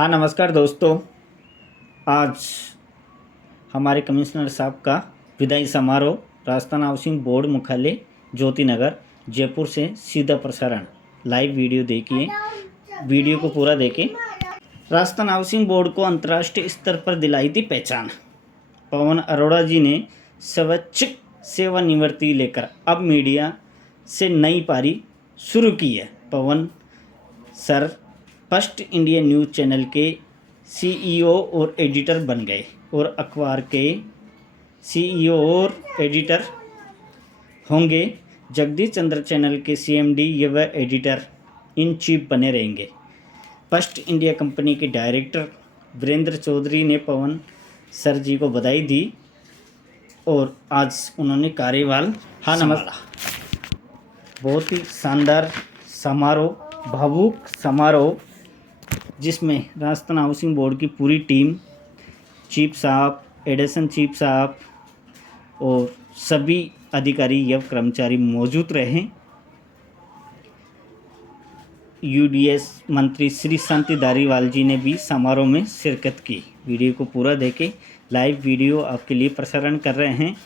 हाँ नमस्कार दोस्तों। आज हमारे कमिश्नर साहब का विदाई समारोह राजस्थान हाउसिंग बोर्ड मुख्यालय ज्योति नगर जयपुर से सीधा प्रसारण लाइव वीडियो देखिए। वीडियो को पूरा देखें। राजस्थान हाउसिंग बोर्ड को अंतर्राष्ट्रीय स्तर पर दिलाई थी पहचान। पवन अरोड़ा जी ने स्वैच्छिक सेवानिवृत्ति लेकर अब मीडिया से नई पारी शुरू की है। Pavan sir first India news channel के सीईओ और एडिटर बन गए और अखबार के सीईओ और एडिटर होंगे। जगदीश चंद्र चैनल के सीएमडी व एडिटर इन चीफ बने रहेंगे। फर्स्ट इंडिया कंपनी के डायरेक्टर वीरेंद्र चौधरी ने पवन सर जी को बधाई दी और आज उन्होंने कार्यभार संभाला। बहुत ही शानदार समारोह, भावुक समारोह, जिसमें राजस्थान हाउसिंग बोर्ड की पूरी टीम, चीफ साहब, एडिशन चीफ साहब और सभी अधिकारी या कर्मचारी मौजूद रहे। यूडीएस मंत्री श्री शांति धारीवाल जी ने भी समारोह में शिरकत की। वीडियो को पूरा देखें। लाइव वीडियो आपके लिए प्रसारण कर रहे हैं।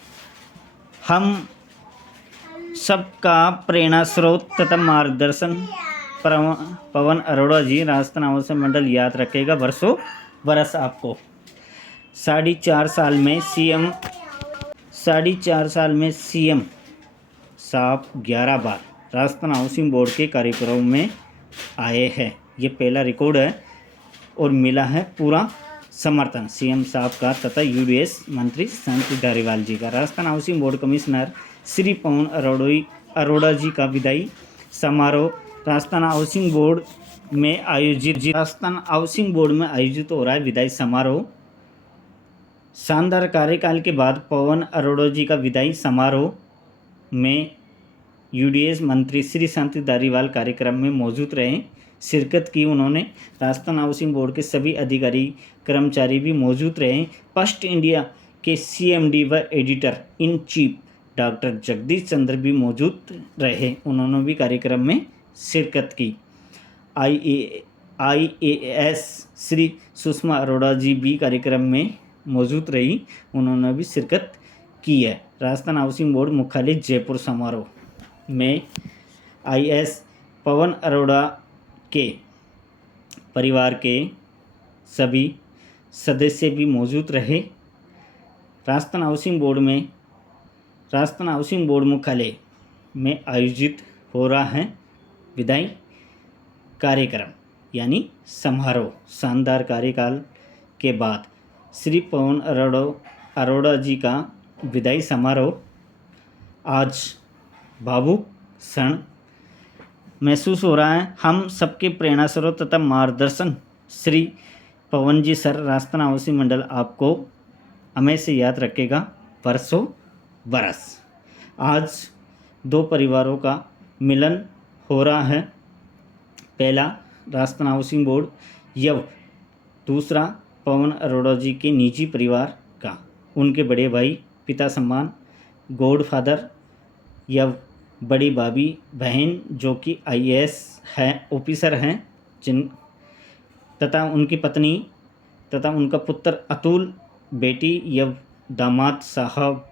हम सबका प्रेरणा स्रोत तथा मार्गदर्शन पवन अरोड़ा जी राजस्थान हाउसिंग मंडल याद रखेगा वर्षों बरस आपको। 4.5 साल में सीएम साहब 11 बार राजस्थान हाउसिंग बोर्ड के कार्यक्रमों में आए हैं। ये पहला रिकॉर्ड है और मिला है पूरा समर्थन सीएम साहब का तथा यूडीएस मंत्री शांति धारीवाल जी का। Rajasthan housing board commissioner Shri Pavan Arora ji का विदाई समारोह राजस्थान हाउसिंग बोर्ड में आयोजित हो रहा है। विदाई समारोह शानदार कार्यकाल के बाद पवन अरोड़ा जी का विदाई समारोह में यूडीएस मंत्री श्री शांति धारीवाल कार्यक्रम में मौजूद रहे, शिरकत की उन्होंने। राजस्थान हाउसिंग बोर्ड के सभी अधिकारी कर्मचारी भी मौजूद रहे। फर्स्ट इंडिया के सीएमडी व editor in chief doctor Jagdish Chandra भी मौजूद रहे, उन्होंने भी कार्यक्रम में शिरकत की। आईएएस श्री सुषमा अरोड़ा जी भी कार्यक्रम में मौजूद रही, उन्होंने भी शिरकत की है। राजस्थान हाउसिंग बोर्ड मुख्यालय जयपुर समारोह में आईएएस पवन अरोड़ा के परिवार के सभी सदस्य भी मौजूद रहे। राजस्थान हाउसिंग बोर्ड मुख्यालय में आयोजित हो रहा है विदाई कार्यक्रम यानी समारोह। शानदार कार्यकाल के बाद श्री पवन अरोड़ा जी का विदाई समारोह आज भावुक क्षण महसूस हो रहा है। हम सबके प्रेरणा स्रोत तथा मार्गदर्शन श्री पवन जी सर राजस्थान हाउसिंग मंडल आपको हमेशा याद रखेगा वर्षों बरस। आज दो परिवारों का मिलन हो रहा है। पहला राजस्थान हाउसिंग बोर्ड यव, दूसरा पवन अरोड़ा जी के निजी परिवार का, उनके बड़े भाई, पिता सम्मान, गॉड फादर यव बड़ी भाभी बहन जो कि आईएएस हैं, ऑफिसर हैं, जिन तथा उनकी पत्नी तथा उनका पुत्र अतुल, बेटी यव दामाद साहब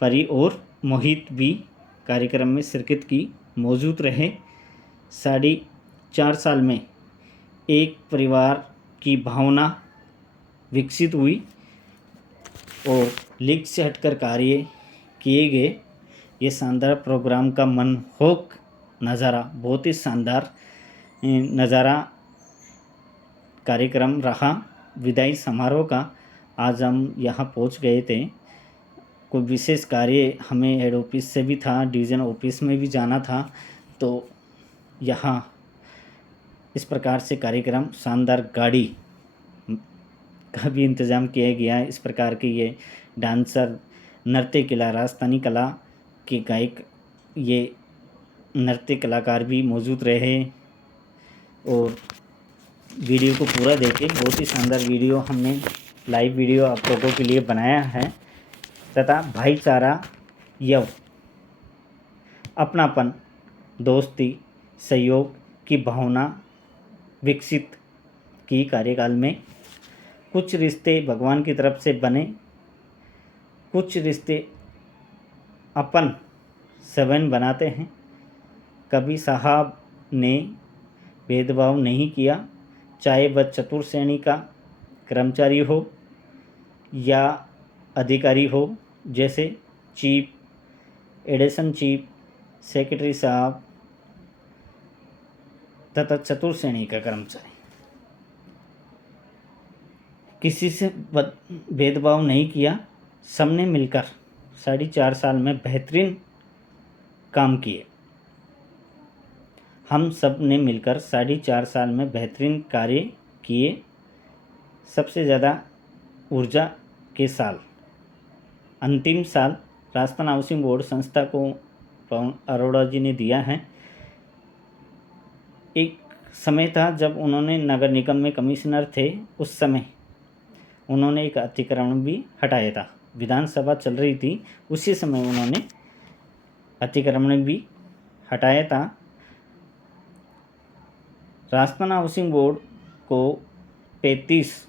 परी और मोहित भी कार्यक्रम में शिरकत की मौजूद रहे। 4.5 साल में एक परिवार की भावना विकसित हुई और लीक से हटकर कार्य किए गए। ये शानदार प्रोग्राम का मनमोहक नज़ारा, बहुत ही शानदार नज़ारा कार्यक्रम रहा विदाई समारोह का। आज हम यहाँ पहुँच गए थे। कोई विशेष कार्य हमें हेड ऑफिस से भी था, डिवीज़न ऑफिस में भी जाना था, तो यहाँ इस प्रकार से कार्यक्रम शानदार गाड़ी का भी इंतज़ाम किया गया है। इस प्रकार के ये डांसर, नृत्य कला, राजस्थानी कला के गायक, ये नृत्य कलाकार भी मौजूद रहे और वीडियो को पूरा देखें। बहुत ही शानदार वीडियो हमने लाइव वीडियो आप लोगों के लिए बनाया है तथा भाईचारा यव अपनापन, दोस्ती, सहयोग की भावना विकसित की कार्यकाल में कुछ रिश्ते भगवान की तरफ से बने, कुछ रिश्ते अपन स्वयं बनाते हैं। कभी साहब ने भेदभाव नहीं किया, चाहे वह चतुर श्रेणी का कर्मचारी हो या अधिकारी हो, जैसे चीफ, एडिशन चीफ, सेक्रेटरी साहब तथा चतुर श्रेणी का कर्मचारी। किसी से भेदभाव नहीं किया, सबने मिलकर 4.5 साल में बेहतरीन काम किए। हम सब ने मिलकर 4.5 साल में बेहतरीन कार्य किए। सबसे ज़्यादा ऊर्जा के साल, अंतिम साल राजस्थान हाउसिंग बोर्ड संस्था को पवन अरोड़ा जी ने दिया है। एक समय था जब उन्होंने नगर निगम में कमिश्नर थे, उस समय उन्होंने एक अतिक्रमण भी हटाया था। विधानसभा चल रही थी, उसी समय उन्होंने अतिक्रमण भी हटाया था। राजस्थान हाउसिंग बोर्ड को 35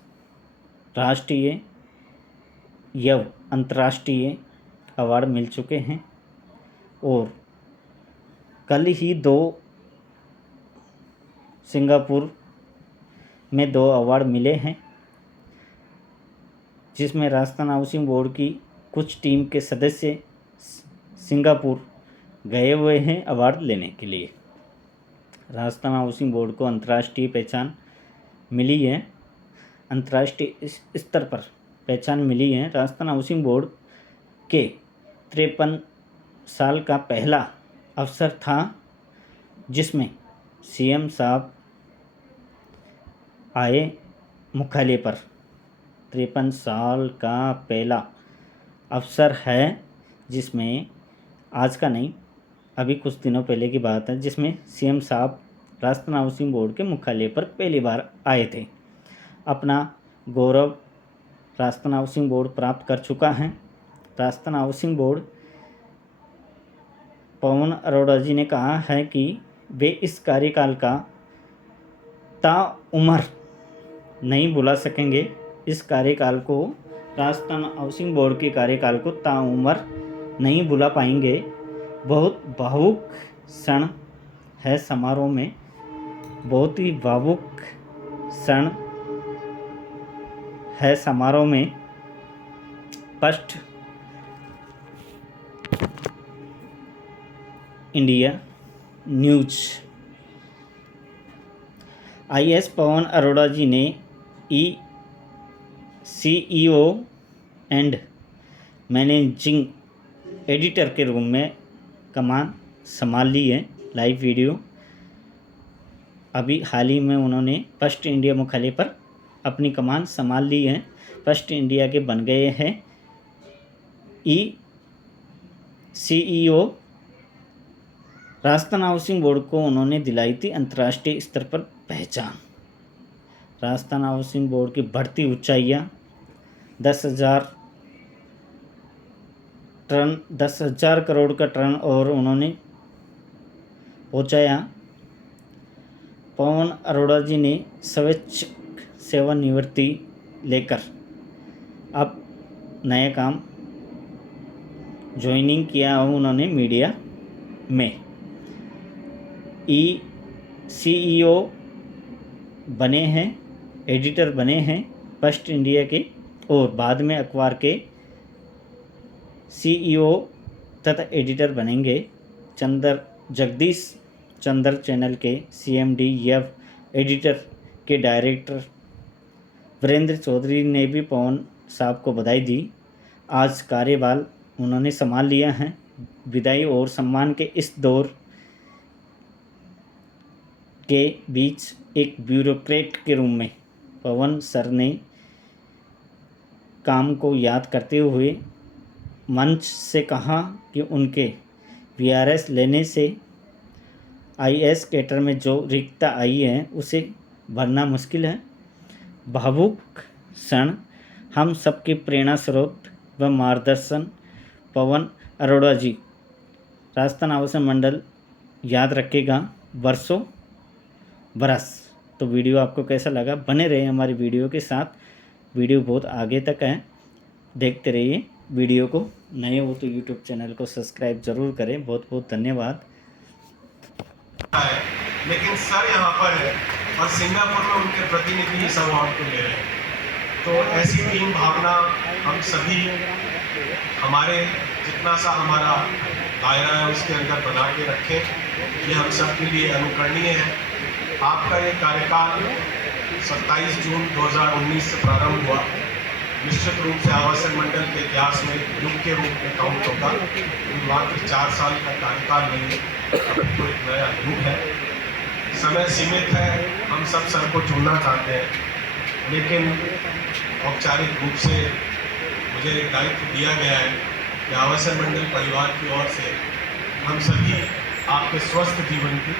राष्ट्रीय या अंतर्राष्ट्रीय अवार्ड मिल चुके हैं और कल ही 2 सिंगापुर में 2 अवार्ड मिले हैं, जिसमें राजस्थान हाउसिंग बोर्ड की कुछ टीम के सदस्य सिंगापुर गए हुए हैं अवार्ड लेने के लिए। राजस्थान हाउसिंग बोर्ड को अंतर्राष्ट्रीय पहचान मिली है, अंतर्राष्ट्रीय स्तर पर पहचान मिली है। राजस्थान हाउसिंग बोर्ड के 53 साल का पहला अवसर था, जिसमें सीएम साहब आए मुख्यालय पर। 53 साल का पहला अवसर है, जिसमें आज का नहीं, अभी कुछ दिनों पहले की बात है, जिसमें सीएम साहब राजस्थान हाउसिंग बोर्ड के मुख्यालय पर पहली बार आए थे। अपना गौरव राजस्थान हाउसिंग बोर्ड प्राप्त कर चुका है। राजस्थान हाउसिंग बोर्ड, पवन अरोड़ा जी ने कहा है कि वे इस कार्यकाल का ताउम्र नहीं भुला सकेंगे। इस कार्यकाल को, राजस्थान हाउसिंग बोर्ड के कार्यकाल को ताउम्र नहीं भुला पाएंगे। बहुत भावुक क्षण है समारोह में, बहुत ही भावुक क्षण है समारोह में। First India news. आईएएस पवन अरोड़ा जी ने सीईओ एंड मैनेजिंग एडिटर के रूप में कमान संभाल ली है। लाइव वीडियो अभी हाल ही में उन्होंने फर्स्ट इंडिया मुख्यालय पर अपनी कमान संभाल ली है। फर्स्ट इंडिया के बन गए हैं सीईओ। राजस्थान हाउसिंग बोर्ड को उन्होंने दिलाई थी अंतर्राष्ट्रीय स्तर पर पहचान। राजस्थान हाउसिंग बोर्ड की बढ़ती ऊंचाइयाँ, 10,000 करोड़ का टर्न और उन्होंने पहुँचाया। पवन अरोड़ा जी ने स्वैच्छिक सेवानिवृत्ति लेकर अब नया काम ज्वाइनिंग किया उन्होंने मीडिया में। सीईओ बने हैं, एडिटर बने हैं फर्स्ट इंडिया के, और बाद में अखबार के सीईओ तथा एडिटर बनेंगे। जगदीश चंद्र चैनल के सीएमडी या एडिटर के डायरेक्टर वीरेंद्र चौधरी ने भी पवन साहब को बधाई दी। आज कार्यभार उन्होंने संभाल लिया है। विदाई और सम्मान के इस दौर के बीच एक ब्यूरोक्रेट के रूप में पवन सर ने काम को याद करते हुए मंच से कहा कि उनके वीआरएस लेने से आईएएस कैडर में जो रिक्तता आई है उसे भरना मुश्किल है। भावुक क्षण, हम सबके प्रेरणा स्रोत व मार्गदर्शन पवन अरोड़ा जी राजस्थान हाउसिंग मंडल याद रखेगा वर्षों बरस। तो वीडियो आपको कैसा लगा, बने रहे हमारी वीडियो के साथ। वीडियो बहुत आगे तक है, देखते रहिए वीडियो को। नए हो तो यूट्यूब चैनल को सब्सक्राइब ज़रूर करें। बहुत बहुत धन्यवाद। लेकिन सर यहाँ पर है और सिंगापुर में उनके प्रतिनिधि ही सब अवार्ड को ले रहे हैं। तो ऐसी टीम भावना हम सभी हमारे जितना सा हमारा दायरा है उसके अंदर बना के रखें, ये हम सब के लिए अनुकरणीय है। आपका ये कार्यकाल 27 जून 2019 से प्रारंभ हुआ। निश्चित रूप से आवासन मंडल के इतिहास में युग के रूप में काउंट होगा। मात्र 4 साल का कार्यकाल नहीं है, अब तो एक नया युग है। समय सीमित है, हम सब सर को चुनना चाहते हैं, लेकिन औपचारिक रूप से मुझे एक दायित्व दिया गया है कि आवासन मंडल परिवार की ओर से हम सभी आपके स्वस्थ जीवन की,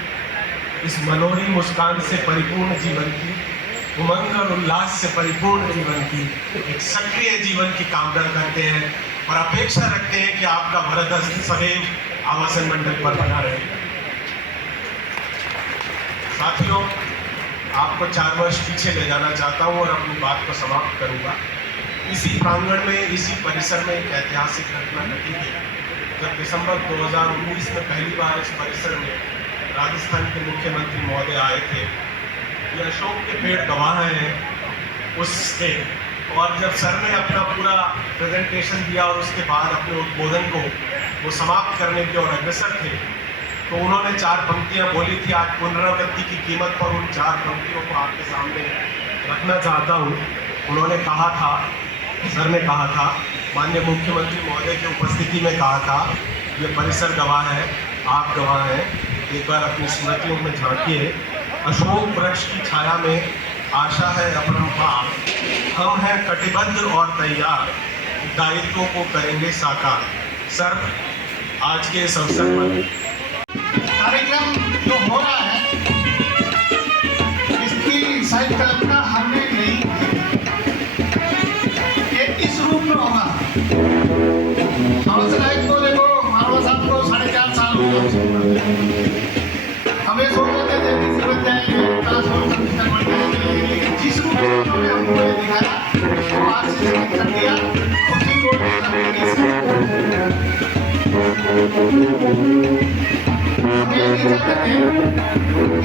इस मनोहरी मुस्कान से परिपूर्ण जीवन की, उमंग और उल्लास से परिपूर्ण जीवन की, एक सक्रिय जीवन की कामना करते हैं और अपेक्षा रखते हैं कि आपका वरदहस्त सदैव आवासन मंडल पर बना रहे। साथियों, आपको 4 वर्ष पीछे ले जाना चाहता हूं और अपनी बात को समाप्त करूंगा। इसी प्रांगण में, इसी परिसर में एक ऐतिहासिक घटना घटी थी जब दिसंबर 2019 में पहली बार इस परिसर में राजस्थान के मुख्यमंत्री महोदय आए थे। ये अशोक के पेड़ गवाह हैं उसके, और जब सर ने अपना पूरा प्रेजेंटेशन दिया और उसके बाद अपने उद्बोधन को वो समाप्त करने की ओर अग्रसर थे, तो उन्होंने 4 पंक्तियां बोली थी। आज पुनरावृत्ति की कीमत पर उन 4 पंक्तियों को आपके सामने रखना चाहता हूं। उन्होंने कहा था, सर ने कहा था, माननीय मुख्यमंत्री महोदय की उपस्थिति में कहा था, ये परिसर गवाह है, आप गवाह हैं, एक बार अपनी स्मृतियों में झांकिए। अशोक वृक्ष की छाया में आशा है अपरंपार, हम हैं कटिबद्ध और तैयार, दायित्वों को करेंगे साकार। सर, आज के इस अवसर पर कार्यक्रम जो हो रहा है, इसकी शायद कल्पना हमने नहीं की ये इस रूप में होगा। आवासन को देखो, मारवा साहब को 4.5 साल हो गए। हमें सोचते थे किसी बन जाएंगे, बन जाएंगे, जिस रूप में उन्होंने हमको ये दिखाया वो आज से कर दिया। उसी को कि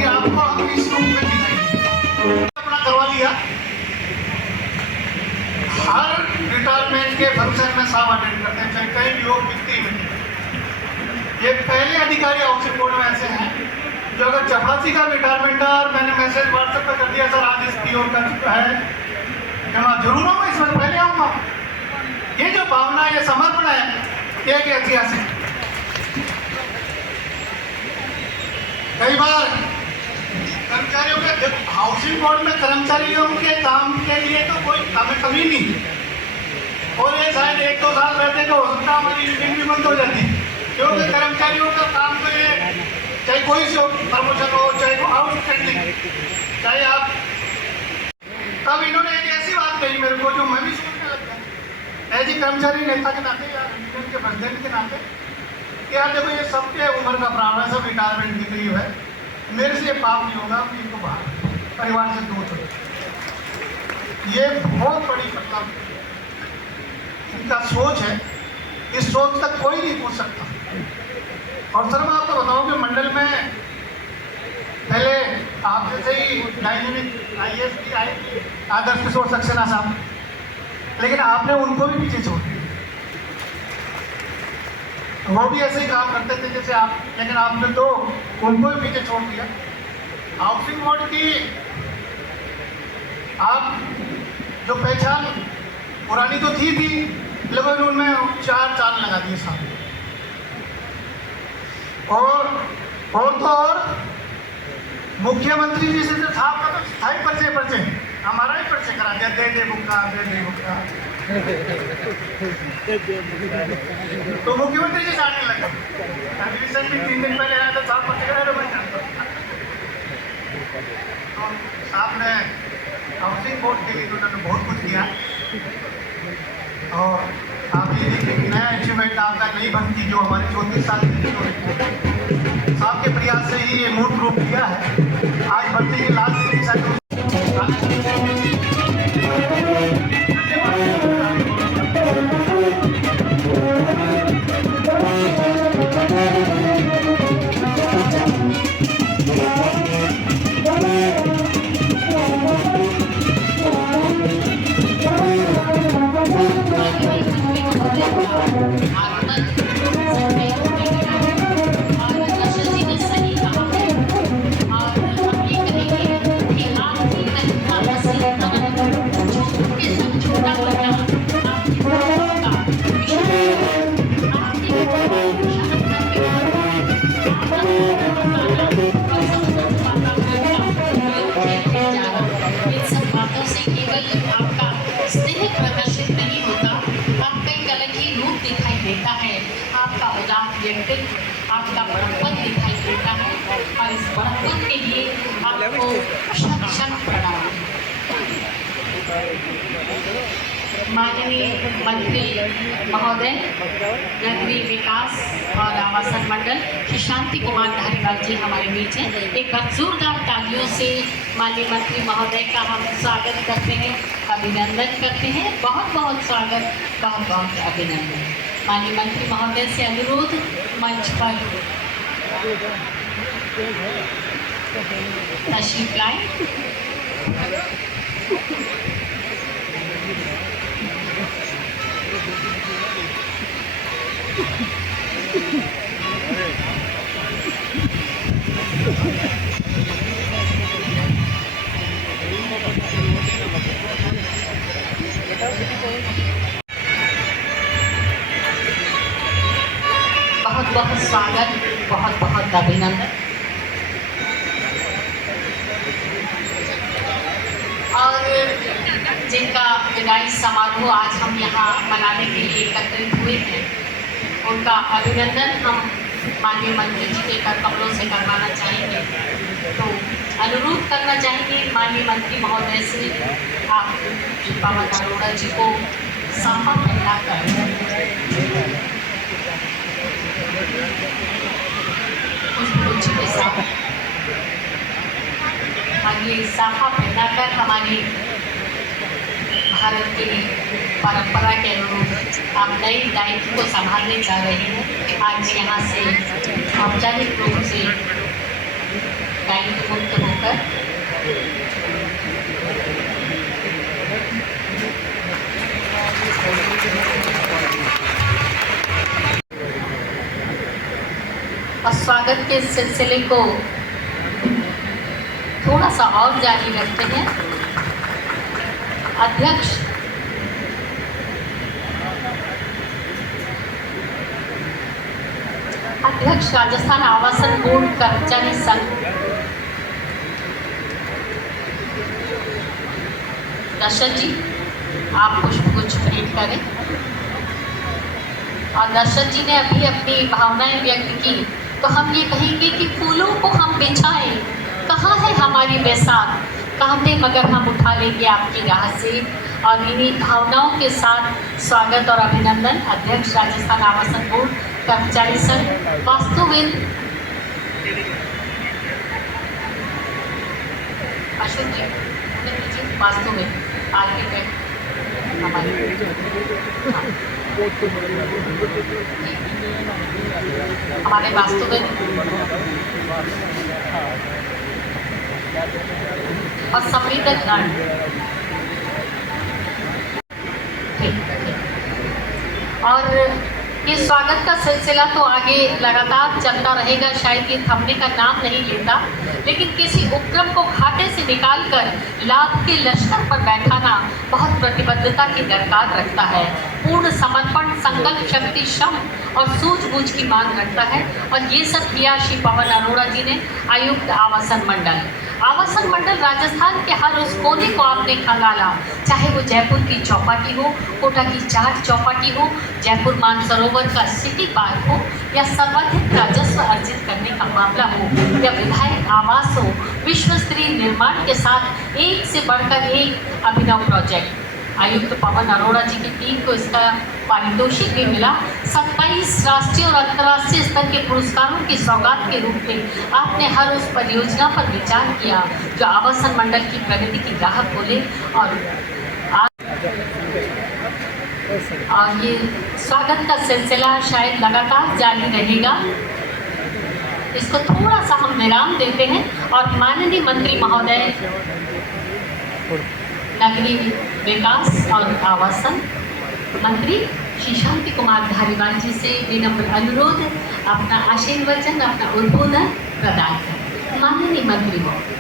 आपको हम इस रूप में दिखाएंगे। अपना करवा लिया। हर रिटायरमेंट के फंक्शन में सब अटेंड करते हैं, चाहे कहीं भी हो, कितनी में। ये पहले अधिकारी हाउसिंग बोर्ड में ऐसे हैं जो अगर चपरासी का रिटायरमेंट है और मैंने मैसेज व्हाट्सएप पर कर दिया, सर आज इस पीओ का है, मैं जरूर आऊँगा, इसमें पहले आऊँगा। ये जो भावना, ये समर्पण है, एक ऐतिहासिक। कई बार कर्मचारियों के, हाउसिंग बोर्ड में कर्मचारियों के काम के लिए तो कोई हमें कमी नहीं, और ये शायद 1-2 साल रहते तो हो सकता हमारी मीटिंग भी बंद हो जाती, क्योंकि कर्मचारियों का काम तो ये, चाहे कोई से प्रमोशन हो, चाहे वो आउटस्टैंडिंग, चाहे आप। तब इन्होंने एक ऐसी बात कही मेरे को जो मैं भी सोचने लग गया एज ए कर्मचारी नेता के नाते या यूनियन के प्रेसिडेंट के नाते, यार देखो ये सबके उम्र का प्रावधान है, सब रिटायरमेंट के करीब है, मेरे से ये पाप नहीं होगा कि इनको बाहर परिवार से दूर हो। ये बहुत बड़ी मतलब इनका सोच है, इस सोच तक कोई नहीं पहुंच सकता। और सर मैं आपको बताऊं कि मंडल में पहले आप जैसे ही डायनेमिक IAS की आई थी आदर्श किशोर सक्सेना साहब, लेकिन आपने उनको भी पीछे छोड़ दिया। वो भी ऐसे ही काम करते थे जैसे आप, लेकिन आपने तो उनको भी पीछे छोड़ दिया। हाउसिंग बोर्ड की आप जो पहचान पुरानी तो थी, लेकिन उनमें 4 चांद लगा दिए साहब। और तो और मुख्यमंत्री जी से साहब का तो स्थायी परिचय हमारा ही परिचय करा दिया, दे बुक्का। तो मुख्यमंत्री जी जानने लगे। रिसेंटली 3 दिन पहले आया था साहब, परिचय करा तो मैं जानता। तो साहब ने हाउसिंग बोर्ड के लिए उन्होंने बहुत कुछ किया, और आप ये देखिए नया अचीवमेंट आपका नई भर्ती जो हमारी 34 साल की साहब के प्रयास से ही ये मूर्त रूप लिया है। आज बत्ती की लाल के साथ आपका बड़प्पन दिखाई देता है और इस बड़प्पन के लिए आपको शत प्रणाम। माननीय मंत्री महोदय, नगरीय विकास और आवासन मंडल श्री शांति कुमार धारीवाल जी हमारे बीच हैं। एक बार जोरदार तालियों से माननीय मंत्री महोदय का हम स्वागत करते हैं, अभिनंदन करते हैं। बहुत बहुत स्वागत, बहुत बहुत अभिनंदन। माननीय मंत्री महोदय से अनुरोध, मंच पर तशरीफ लाएं। बहुत बहुत स्वागत, बहुत बहुत अभिनंदन। और जिनका विदाई समारोह आज हम यहाँ मनाने के लिए एकत्रित हुए हैं, उनका अभिनंदन हम माननीय मंत्री जी के कर कमलों से करवाना चाहेंगे। तो अनुरोध करना चाहेंगे माननीय मंत्री महोदय से, आप पवन अरोड़ा जी को साफा पहनाकर पुष्पगुच्छ के साथ आगे साफा पहनाकर हमारी भारत की परंपरा के अनुरूप आप नए दायित्व को संभालने जा रहे हैं। आज यहाँ से औपचारिक रूप से दायित्व मुक्त होकर और स्वागत के सिलसिले को थोड़ा सा और जारी रखते हैं। अध्यक्ष राजस्थान आवासन बोर्ड कर्मचारी संघ दर्शक जी, आप पुष्पगुच्छ भेंट करें। और दर्शक जी ने अभी अपनी भावनाएं व्यक्त की, तो हम ये कहेंगे कि फूलों को हम बिछाएं, कहाँ है हमारी बैसाख, कहते मगर हम उठा लेंगे आपकी राह से। और इन्हीं भावनाओं के साथ स्वागत और अभिनंदन अध्यक्ष राजस्थान आवासन बोर्ड कर्मचारी संघ वास्तुविद अशोक जी, वास्तुविद आर्किटेक्ट हमारे वास्तुविद और संवेदकगण। और ये स्वागत का सिलसिला तो आगे लगातार चलता रहेगा, शायद ये थमने का नाम नहीं लेता, लेकिन किसी उपक्रम को घाटे से निकालकर लाभ के लश्कर पर बैठाना बहुत प्रतिबद्धता की दरकार रखता है। पूर्ण समर्पण, संकल्प शक्ति, श्रम और सूझबूझ की मांग रखता है। और ये सब किया श्री पवन अरोड़ा जी ने, आयुक्त आवासन मंडल। आवासन मंडल राजस्थान के हर उस कोने को आपने खंगाला, चाहे वो जयपुर की चौपाटी हो, कोटा की चाट चौपाटी हो, जयपुर मानसरोवर का सिटी पार्क हो, या सर्वाधिक राजस्व अर्जित करने का मामला हो, या विधायक आवास हो, विश्व स्तरीय निर्माण के साथ एक से बढ़कर एक अभिनव प्रोजेक्ट। आयुक्त पवन अरोड़ा जी की टीम को इसका पारितोषिक भी मिला। 27 राष्ट्रीय और अंतर्राष्ट्रीय स्तर के पुरस्कारों की सौगात के रूप में आपने हर उस परियोजना पर विचार किया जो आवासन मंडल की प्रगति की राह खोले और ये स्वागत का सिलसिला शायद लगातार जारी रहेगा। इसको थोड़ा सा हम विराम देते हैं और माननीय मंत्री महोदय नगरीय विकास और आवासन मंत्री श्री शांति कुमार धारीवाल जी से विनम्र अनुरोध अपना आशीर्वचन, अपना उद्बोधन प्रदान करें। माननीय मंत्री महोदय।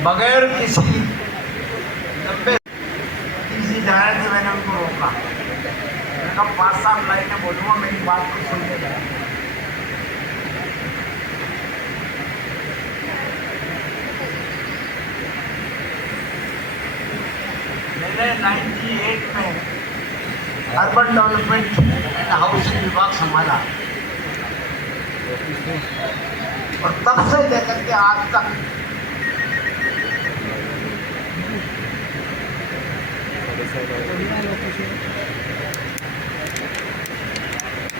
बगैर किसी लंबे किसी जाने से मैंने उनको रोका। मैंने कहा 5-7 लाइनें बोलूँगा, मेरी बात को सुनिएगा। मैंने 98 में अर्बन डेवलपमेंट एंड हाउसिंग विभाग संभाला और तब से लेकर के आज तक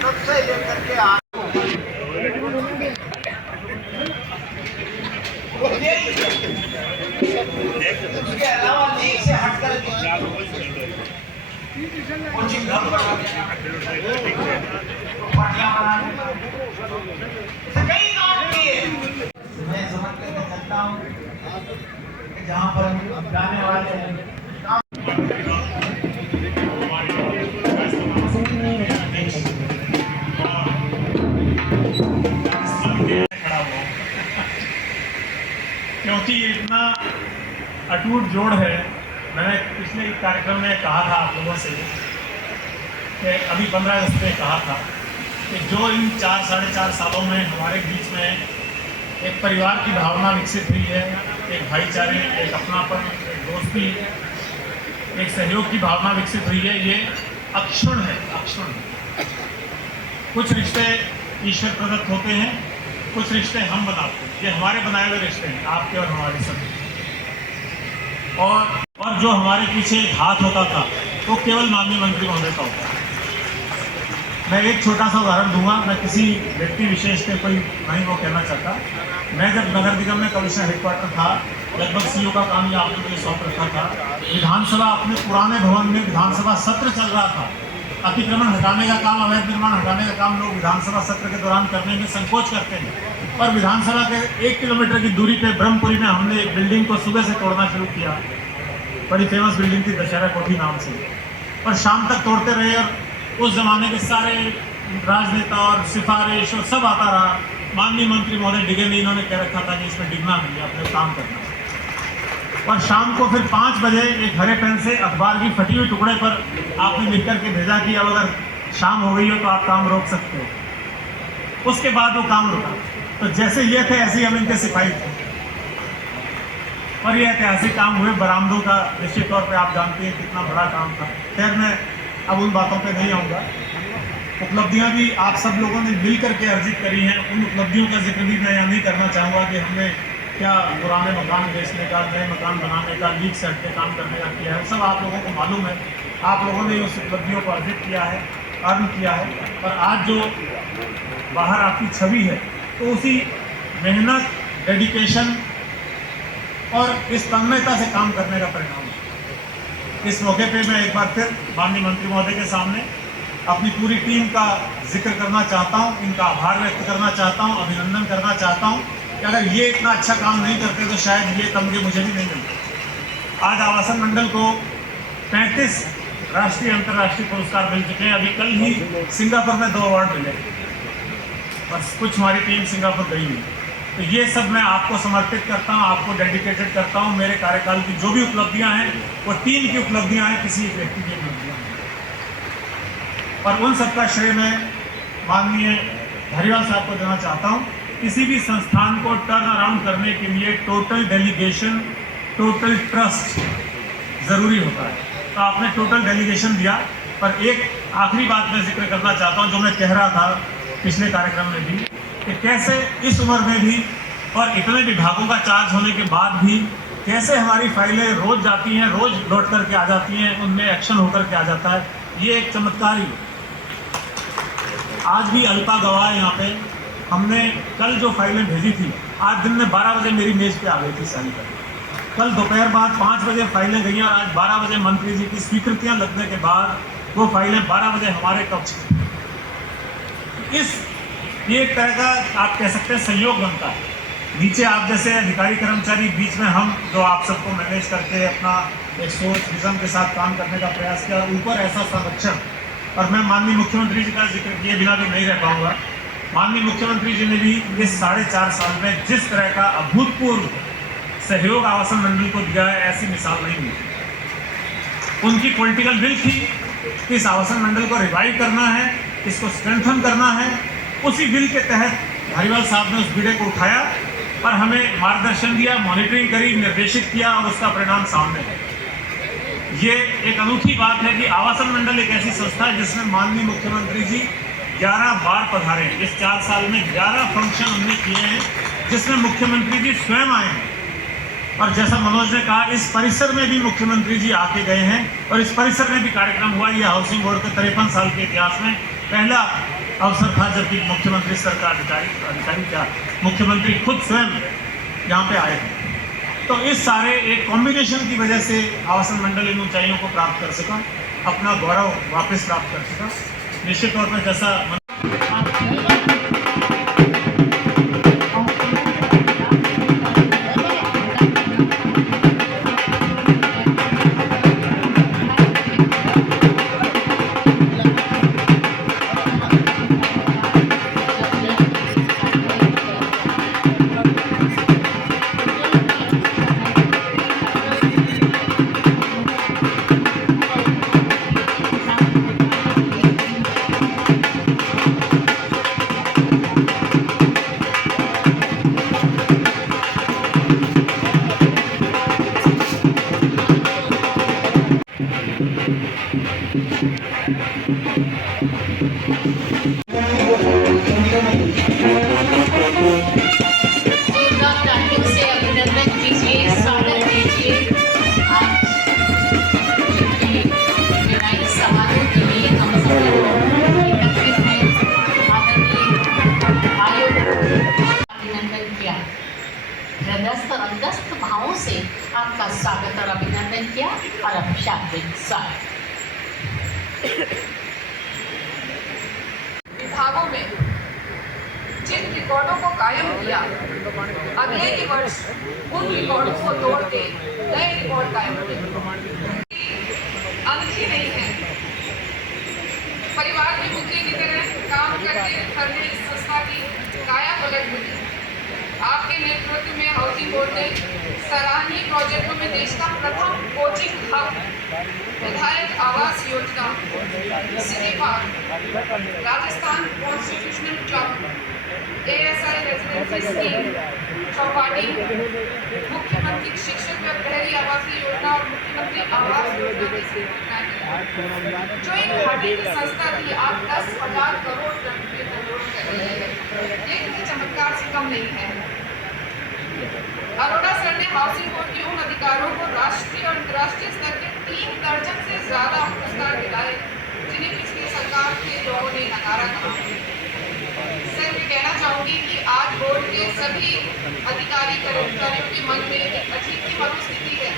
तब से लेकर के आज उसके अलावा लीग से हटकर कोचिंग घर कई काम किए। मैं समझ करके चलता हूँ कि जहाँ पर हम जाने वाले हैं क्योंकि ये इतना अटूट जोड़ है। मैंने पिछले कार्यक्रम में कहा था आप लोगों से कि अभी 15 अगस्त में कहा था कि जो इन 4-4.5 सालों में हमारे बीच में एक परिवार की भावना विकसित हुई है, एक भाईचारे, एक अपनापन, एक दोस्ती, एक सहयोग की भावना विकसित हुई है, ये अक्षुण्ण है, अक्षुण्ण। कुछ रिश्ते ईश्वर प्रदत्त होते हैं, कुछ रिश्ते हम बनाते हैं। ये हमारे बनाए हुए रिश्ते हैं, आपके और हमारे सभी। और जो हमारे पीछे एक हाथ होता था वो केवल माननीय मंत्री महोदय का होता है। मैं एक छोटा सा उदाहरण दूंगा। मैं किसी व्यक्ति विशेष पे कोई नहीं वो कहना चाहता। मैं जब नगर निगम में कमिश्नर हेडक्वार्टर था, लगभग सीओ का काम या आपने मुझे सौंप रखा था। विधानसभा अपने पुराने भवन में विधानसभा सत्र चल रहा था। अतिक्रमण हटाने का काम, अवैध निर्माण हटाने का काम लोग विधानसभा सत्र के दौरान करने में संकोच करते हैं। और विधानसभा के 1 किलोमीटर की दूरी पे ब्रह्मपुरी में हमने एक बिल्डिंग को सुबह से तोड़ना शुरू किया। बड़ी फेमस बिल्डिंग थी, दशहरा कोठी नाम से, और शाम तक तोड़ते रहे। और उस जमाने के सारे राजनेता और सिफारिश और सब आता रहा। माननीय मंत्री महोदय डिगे नहीं, इन्होंने कह रखा था कि इसमें डिगना नहीं है, अपने काम करना। और शाम को फिर 5 बजे एक हरे पेन से अखबार की फटी हुई टुकड़े पर आपने लिख करके भेजा कि अब अगर शाम हो गई हो तो आप काम रोक सकते हो। उसके बाद वो काम रुका। तो जैसे ये थे ऐसे ही हम इनके सिपाही थे। और ये ऐतिहासिक काम हुए। बरामदों का निश्चित तौर पे आप जानते हैं कितना बड़ा काम था। खैर मैं अब उन बातों पे नहीं आऊँगा। उपलब्धियाँ भी आप सब लोगों ने मिल करके अर्जित करी हैं। उन उपलब्धियों का जिक्र भी मैं यहाँ नहीं करना चाहूँगा कि हमने क्या पुराने मकान बेचने का, नए मकान बनाने का, लीक से हटके काम करने का किया है। सब आप लोगों को मालूम है। आप लोगों ने उस उपलब्धियों को अर्जित किया है, अर्न किया है। और आज जो बाहर आपकी छवि है तो उसी मेहनत, डेडिकेशन और इस तन्मयता से काम करने का परिणाम है। इस मौके पे मैं एक बार फिर माननीय मंत्री महोदय के सामने अपनी पूरी टीम का जिक्र करना चाहता हूँ, इनका आभार व्यक्त करना चाहता हूँ, अभिनंदन करना चाहता हूँ कि अगर ये इतना अच्छा काम नहीं करते तो शायद ये तमगे मुझे भी नहीं मिलते। आज आवासन मंडल को 35 राष्ट्रीय अंतर्राष्ट्रीय पुरस्कार मिल चुके हैं। अभी कल ही सिंगापुर में 2 अवार्ड मिले, बस कुछ हमारी टीम सिंगापुर गई हुई। तो ये सब मैं आपको समर्पित करता हूँ, आपको डेडिकेटेड करता हूँ। मेरे कार्यकाल की जो भी उपलब्धियाँ हैं वो टीम की उपलब्धियाँ हैं, किसी एक व्यक्ति की उपलब्धियाँ हैं। और उन सबका श्रेय मैं माननीय धारीवाल साहब को देना चाहता हूँ। किसी भी संस्थान को टर्न अराउंड करने के लिए टोटल डेलीगेशन, टोटल ट्रस्ट ज़रूरी होता है। तो आपने टोटल डेलीगेशन दिया। पर एक आखिरी बात मैं जिक्र करना चाहता हूँ, जो मैं कह रहा था पिछले कार्यक्रम में भी, कि कैसे इस उम्र में भी और इतने विभागों का चार्ज होने के बाद भी कैसे हमारी फाइलें रोज जाती हैं, रोज लौट करके आ जाती हैं, उनमें एक्शन होकर के आ जाता है। ये एक चमत्कार ही है। आज भी अल्पा गवाह यहाँ पे, हमने कल जो फाइलें भेजी थी, आज दिन में 12 बजे मेरी मेज पे आ गई थी सारी फाइलें। कल दोपहर बाद 5 बजे फाइलें गई और आज 12 बजे मंत्री जी की स्वीकृतियाँ लगने के बाद वो फाइलें 12 बजे हमारे कक्ष में। ये एक तरह का आप कह सकते हैं संयोग बनता है। नीचे आप जैसे अधिकारी कर्मचारी, बीच में हम जो आप सबको मैनेज करके अपना एक सोच विजन के साथ काम करने का प्रयास किया, और ऊपर ऐसा संरक्षण। और मैं माननीय मुख्यमंत्री जी का जिक्र किए बिना भी नहीं रह पाऊंगा। माननीय मुख्यमंत्री जी ने भी इस 4.5 साल में जिस तरह का अभूतपूर्व सहयोग आवासन मंडल को दिया है, ऐसी मिसाल नहीं मिली। उनकी पॉलिटिकल विल थी कि इस आवासन मंडल को रिवाइव करना है, इसको स्ट्रेंथन करना है। उसी बिल के तहत धारीवाल साहब ने उस बीड़े को उठाया और हमें मार्गदर्शन दिया, मॉनिटरिंग करी, निर्देशित किया, और उसका परिणाम सामने है। ये एक अनूठी बात है कि आवासन मंडल एक ऐसी संस्था है जिसमें माननीय मुख्यमंत्री जी 11 बार पधारे। इस 4 साल में 11 फंक्शन हमने किए हैं जिसमें मुख्यमंत्री जी स्वयं आए हैं। और जैसा मनोज ने कहा, इस परिसर में भी मुख्यमंत्री जी आके गए हैं और इस परिसर में भी कार्यक्रम हुआ। यह हाउसिंग बोर्ड के 53 साल के इतिहास में पहला अवसर था जबकि मुख्यमंत्री स्तर का अधिकारी क्या मुख्यमंत्री खुद स्वयं यहाँ पे आए हैं। तो इस सारे एक कॉम्बिनेशन की वजह से आवासन मंडल इन ऊंचाइयों को प्राप्त कर सका, अपना गौरव वापस प्राप्त कर सका। निश्चित तौर पर जैसा हृदयस्थ भावों से आपका स्वागत और अभिनंदन किया और अब शाब्दिक स्वागत। विभागों में जिन रिकॉर्डों को कायम किया, अगले ही वर्ष उन रिकॉर्डों को तोड़ के नए रिकॉर्ड कायम किए। अंत ही नहीं है। परिवार के मुद्दे की तरह काम करते करने इस संस्था की काया पलट हुई। आपके नेतृत्व में हाउसिंग बोर्ड ने सराहनीय प्रोजेक्टों में देश का प्रथम कोचिंग हब, विधायक Awas Yojana, city park, Rajasthan constitutional club, ASI residency scheme, Chowpatty, मुख्यमंत्री शिक्षक व प्रहरी आवासीय योजना और मुख्यमंत्री आवास योजना जैसी योजनाएं, जो एक घाटे की संस्था थी, आप 10,000 करोड़ रुपए का कर रही है। ये किसी चमत्कार से कम नहीं है। अरोड़ा सर ने हाउसिंग बोर्ड के उन अधिकारों को राष्ट्रीय और अंतर्राष्ट्रीय स्तर के 3 दर्जन से ज्यादा पुरस्कार दिलाए जिन्हें पिछली सरकार के लोगों ने नकारा कहा। सर, मैं कहना चाहूंगी कि आज बोर्ड के सभी अधिकारी कर्मचारियों के मन में एक अजीब सी मनोस्थिति है।